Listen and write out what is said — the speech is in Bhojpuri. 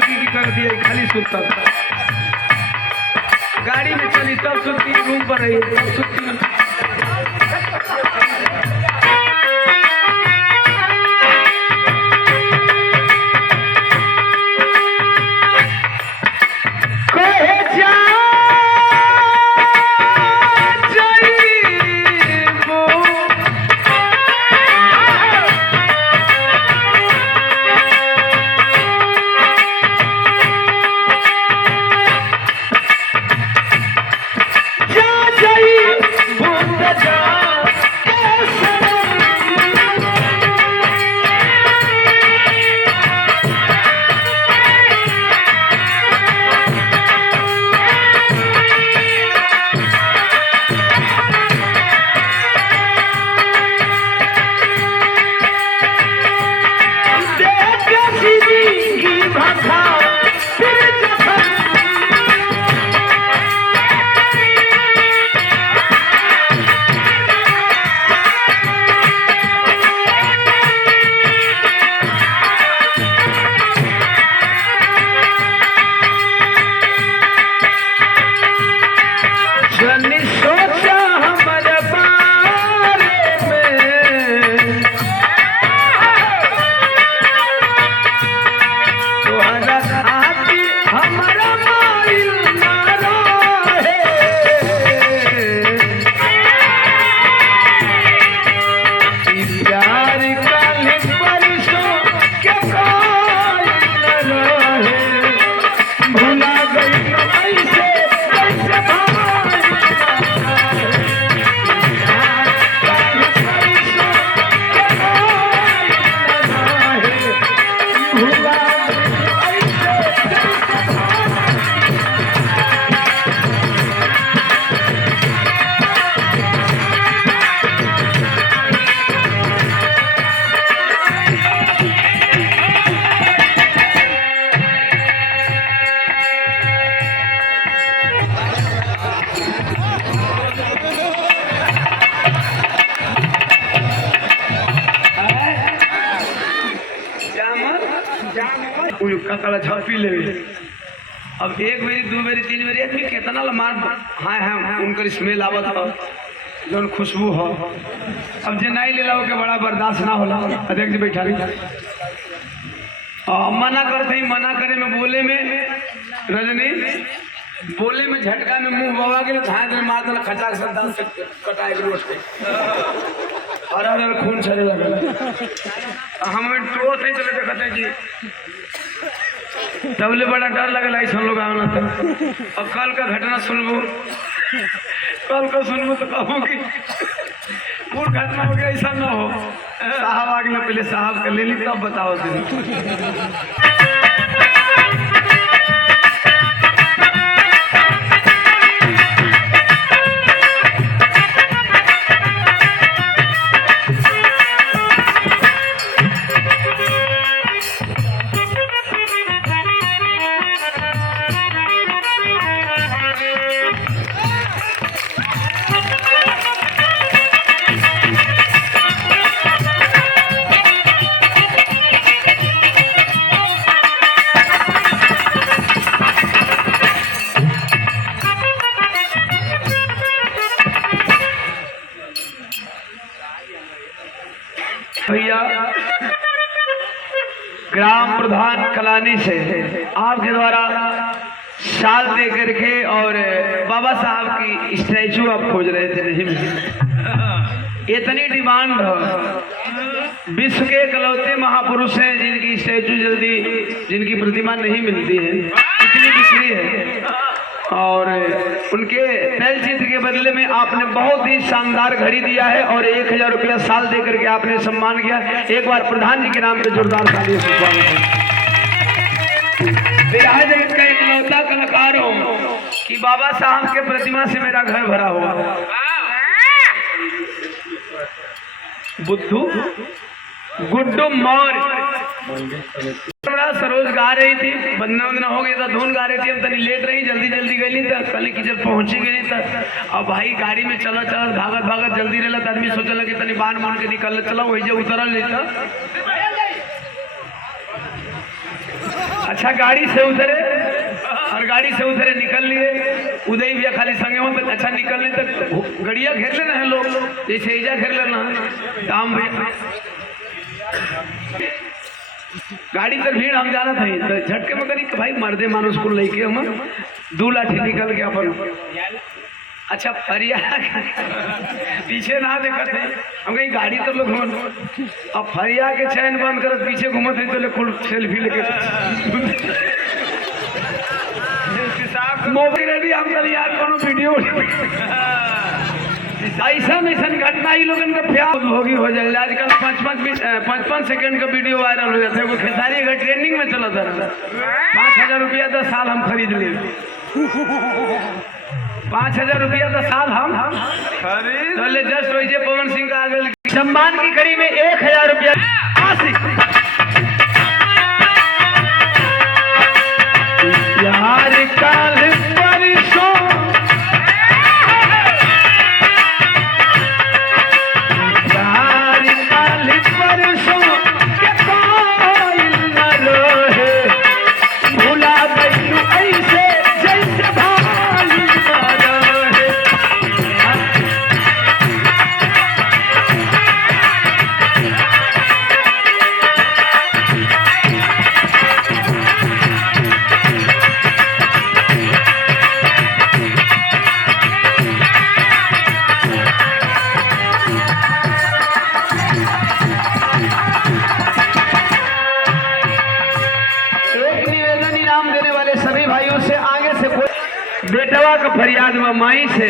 की कर दिया, खाली सुनता था। गाड़ी में चली तब सुनती, रूम पर रही तब सुनती। ककड़ा झपी ले। अब एक बेरी दो बेरी तीन बेरी आदमी कितना मार हाँ हाँ उनकर स्मेल आवत हो, जौन खुशबू हो। अब जे नहीं ले के बड़ा बर्दाश्त ना होला। अध्यक्ष जी बैठा रही मना करते ही, मना करे में बोले में रजनी बोले में झटका में मुंह बवा के धान में मार दल खचाक से दांत से कटाए रोट के और अरे खून छरे लगल। हमें टोट नहीं चले देखते जी तबले बड़ा डर लगल ऐसा लोग आना था। अब कल का घटना सुनबो, कल का सुनबो तो कहूँ कि पूर्ण घटना हो गया ऐसा ना हो। साहब आगे पहले साहब का ले ली तब बताओ भैया। ग्राम प्रधान कलानी से आपके द्वारा शाल दे करके और बाबा साहब की स्टैचू आप खोज रहे थे, नहीं मिली। इतनी डिमांड हो। विश्व के इकलौते महापुरुष हैं जिनकी स्टैचू जल्दी, जिनकी प्रतिमा नहीं मिलती है, इतनी बिक्री है। और उनके तैल चित्र के बदले में आपने बहुत ही शानदार घड़ी दिया है और 1000 रुपया साल दे करके आपने सम्मान किया। एक बार प्रधान जी के नाम पे जोरदार तालियों से स्वागत है। जगत का इकलौता कलाकार हूँ कि बाबा साहब के प्रतिमा से मेरा घर भरा हुआ। बुद्धू गुड्डू मौर्य सरोज गा रही थी, बंदना वंदना हो गई था, धुन गा रही थी। हम तनी लेट रही, जल्दी जल्दी गई था। कल की जब पहुंची गई था अब भाई गाड़ी में चला चला भागत भागत जल्दी रहला तो आदमी सोचल कि तनी बांध मान के निकल चला, वही जब उतरल नहीं था। अच्छा गाड़ी से उतरे और गाड़ी से उतरे निकल लिए। उदय भैया खाली संगे हो तो अच्छा निकलने तक गड़िया घेर लेना है लोग, जैसे ईजा घेर लेना काम भैया। गाड़ी तर भीड़ हम जाना था तो झटके में करी भाई मर्दे मानुस को लेके हम 2 लाठी निकल के अपन अच्छा फरिया पीछे ना देखते हैं हम कहीं गाड़ी तो लोग अब फरिया के चैन बंद कर पीछे घूमते हैं तो कुल सेल्फी लेके मोबाइल रेडी हम कल यार कोनो वीडियो ऐसा घटना ही लोगन का प्यार भोगी हो जाए। आजकल 5-5 सेकंड का वीडियो वायरल हो जाता है। वो खेसारी अगर ट्रेंडिंग में चला था 5,000 रुपया 10 साल हम खरीद ले 5,000 रुपया 10 साल हम खरीद तो ले जस्ट वही पवन सिंह का आगे सम्मान की कड़ी में 1,000 रुपया यार काल परसों बेटवा का फरियाद माई से